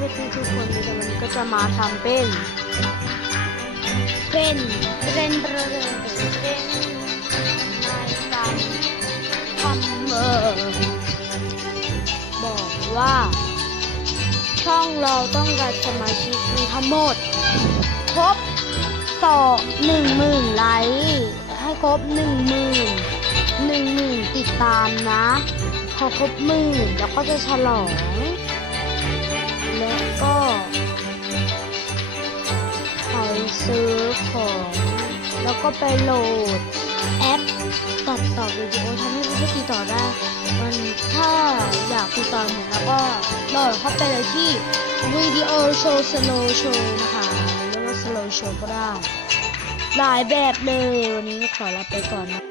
พื่อนๆทุกคนในวันนี้ก็จะมาทำเป็นในการทำบอกว่าช่องเราต้องการสมาชิกมีทั้งหมดครบ10,000ไลค์ให้ครบ10,000ติดตามนะพอครบ10,000แล้วก็จะฉลองแล้วก็ไปซื้อของแล้วก็ไปโหลดแอปตัดต่อวิดีโอทำให้พี่ติดต่อได้มันถ้าอยากติดต่อผมแล้วก็โหลดเข้าไปเลยที่วิดีโอโชว์สโลว์โชว์นะคะเรียกว่าสโลว์โชว์ก็ได้หลายแบบเลยวันนี้ขอลาไปก่อนนะ